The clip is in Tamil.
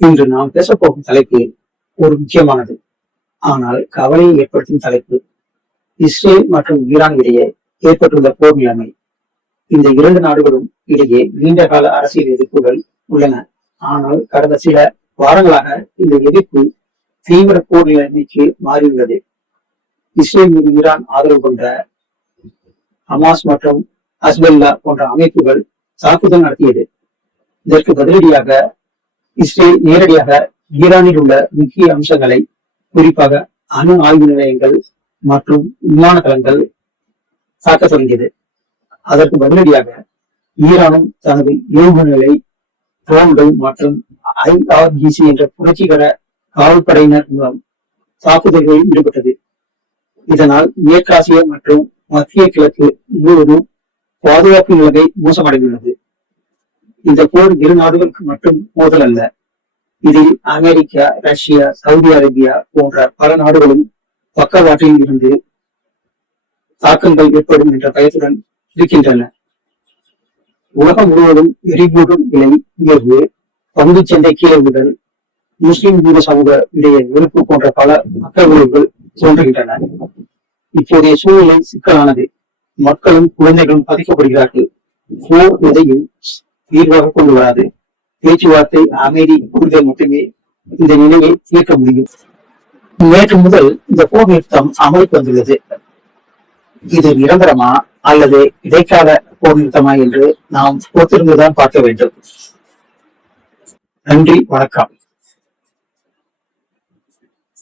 இன்று நாம் பேசப்போகும் தலைப்பு ஒரு முக்கியமானது. ஆனால் கவலையை ஏற்படுத்தும் தலைப்பு இஸ்ரேல் மற்றும் ஈரான் இடையே ஏற்பட்டுள்ள போர் நிலைமை இந்த இரண்டு நாடுகளும் இடையே நீண்ட கால அரசியல் எதிர்ப்புகள் உள்ளன. ஆனால் கடந்த சில வாரங்களாக இந்த எதிர்ப்பு தீவிர போர் நிலைமைக்கு மாறியுள்ளது. இஸ்ரேல் மீது ஈரான் ஆதரவு கொண்ட ஹமாஸ் மற்றும் அஸ்பெல்லா போன்ற அமைப்புகள் தாக்குதல் நடத்தியது. இதற்கு பதிலடியாக இஸ்ரேல் நேரடியாக ஈரானில் உள்ள முக்கிய அம்சங்களை குறிப்பாக அணு ஆய்வு நிலையங்கள் மற்றும் விமான தளங்கள் தாக்க தொடங்கியது. அதற்கு பதிலடியாக ஈரானும் தனது ஏவுகணைகளை ட்ரோன்கள் மற்றும் ஐஆர்ஜிசி என்ற புரட்சிகர காவல்படையினர் மூலம் தாக்குதல்களில் ஈடுபட்டது. இதனால் மேற்காசிய மற்றும் மத்திய கிழக்கு முழுவதும் பாதுகாப்பு நிலைமை மோசமடைந்துள்ளது. இந்த போர் இரு நாடுகளுக்கு மட்டும் மோதல் அல்ல இதில் அமெரிக்கா ரஷ்யா சவுதி அரேபியா போன்ற பல நாடுகளும் பக்கவாட்டில் இருந்து தாக்கங்கள் ஏற்படும் என்ற பயத்துடன் இருக்கின்றன. உலகம் முழுவதும் எரிபொருள் விலை உயர்வு பங்கு சந்தை கீழே முதல் முஸ்லிம் வீர சமூக இடையே வெறுப்பு போன்ற பல மக்கள் விளைவுகள் தோன்றுகின்றன. இப்போதைய சூழ்நிலை சிக்கலானது. மக்களும் குழந்தைகளும் பாதிக்கப்படுகிறார்கள். போர் எதையும் தீர்வாக கொண்டு வராது பேச்சுவார்த்தை அமைதி புரிதல் மட்டுமே இந்த நிலையை தீர்க்க முடியும். நேற்று முதல் இந்த போர் நிறுத்தம் அமலுக்கு வந்துள்ளது. இது நிரந்தரமா அல்லது இடைக்கால போர் நிறுத்தமா என்று நாம் பொறுத்திருந்துதான் பார்க்க வேண்டும். நன்றி வணக்கம்.